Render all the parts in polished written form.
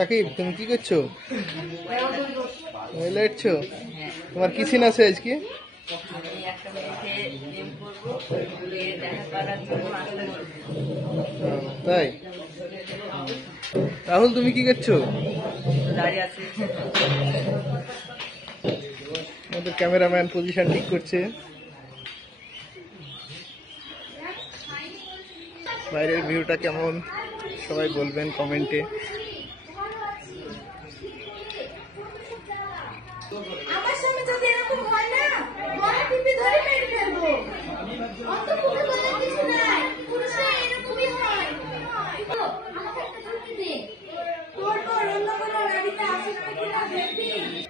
সাকিব, তুমি কি করছো? মোবাইল ঘাঁটছো? তোমার কি সিন আছে আজকে? তাই? রাহুল, তুমি কি করছো? আমাদের ক্যামেরাম্যান পজিশন ঠিক করছে। বাইরের ভিউটা কেমন সবাই বলবেন কমেন্টে। আমার সামনে যদি এরকম হয় না, গলা টিপে ধরে মেরে ফেলবো। অত পুরো বলার কিছু নাই, পুরুষরা এরকমই হয়। আমাকে একটা ধমকি দে। তোর অন্য কোনো গাড়িতে আসিস কিনা দেখবি।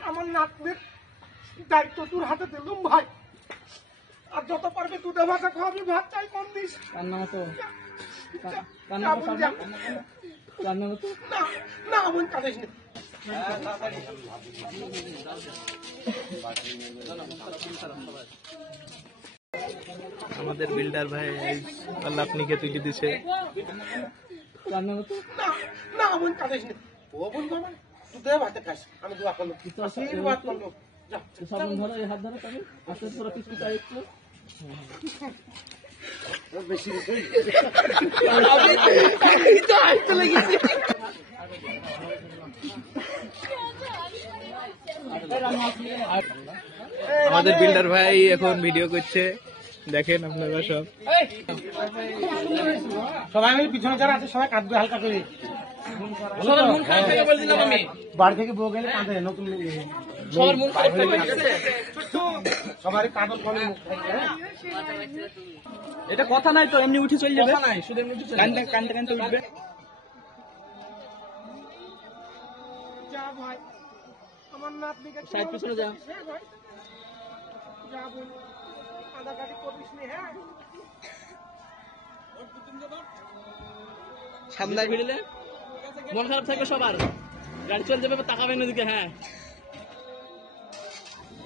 আমার নাতনির দায়িত্ব তোর হাতে দিলাম ভাই, আর যত পারবে দুধে ভাষা খাওয়াবি, ভাত চাই কম দিস। না এমন কাঁদিস না। আমাদের বিল্ডার ভাই লাপনিকে তুলে দিছে। না এমন কাঁদিস না। ও বন্ধু আমার দুধে ভাতে খাস, আমি দোয়া করলো আশীর্বাদ করলো। আমাদের বিল্ডার ভাই এখন ভিডিও করছে, দেখেন আপনারা সব। সবাই মিলে পিছনে যারা আছে সবাই কাঁদবে হালকা করে। বাড়ি থেকে বউ গেলে কাঁদে, নতুন সবার কাঁদল ফলে মুখ থাকে। এটা কথা নাই তো, এমনি উঠে চলে যাবে। কথা নাই, শুধু এমনি উঠে কানতে কানতে কানতে উঠবে। যা ভাই, আমার নাতনিকে সাইড পিছনে যা। ভাই যা বল, আধা গাড়ি করিস নি। হ্যাঁ সামনে ভিড়লে মন খারাপ থাকবে সবার, গাড়ি চলে যাবে, তাকাবেন ওদিকে। হ্যাঁ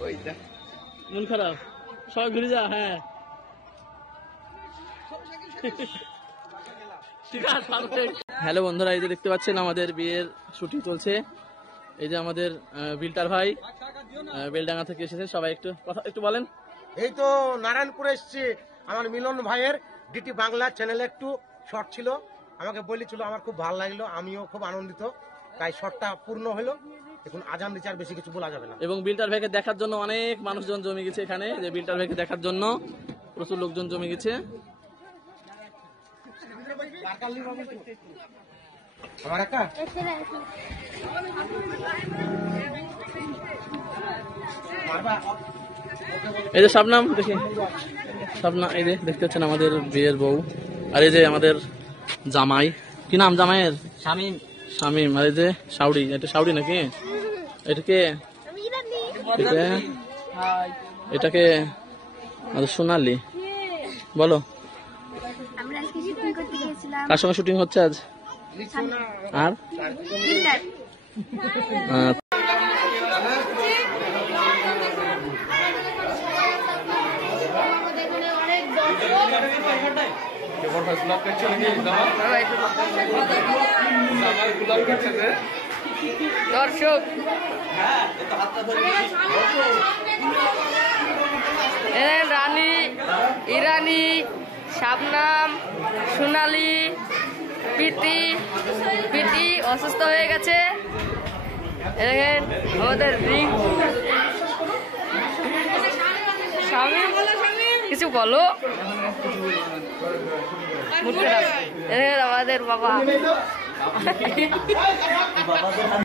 ওইটা মন খারাপ, সবাই ঘুরে যা। হ্যাঁ হ্যালো বন্ধুরা, এই যে দেখতে পাচ্ছেন আমাদের বিয়ের শুটিং চলছে। এই যে আমাদের বিল্টার ভাই বেলডাঙ্গা থেকে এসেছে। সবাই একটু কথা একটু বলেন। এই তো নারায়ণপুরে এসছি, আমার মিলন ভাইয়ের ডিটি বাংলা চ্যানেলে একটু শর্ট ছিল, আমাকে বলেছিল, আমার খুব ভালো লাগলো, আমিও খুব আনন্দিত, তাই শর্টটা পূর্ণ হলো। এখন আজান দিচ্ছে, আর বেশি কিছু বলা যাবে না। এবং বিল্টার ভাইকে দেখার জন্য অনেক মানুষজন জমে গেছে এখানে। যে বিল্টার ভাইকে দেখার জন্য প্রচুর লোকজন জমে গেছে। আমার একা এই যে শবনম, দেখি শবনম, এই যে দেখতে পাচ্ছেন আমাদের বিয়ের বউ। আর এই যে আমাদের জামাই, কি নাম জামাইয়ের? শামিম। শামিম। আর এই যে শাউরি, এটা শাউরি নাকি? এটাকে এটাকে সোনালি। বলো, কার সঙ্গে শুটিং হচ্ছে আজ? আর দর্শক রানী, ইরানি, শাবনাম, সোনালি, প্রীতি। প্রীতি অসুস্থ হয়ে গেছে। দেখেন আমাদের রিঙ্কু। কিছু বলো। আমাদের বাবা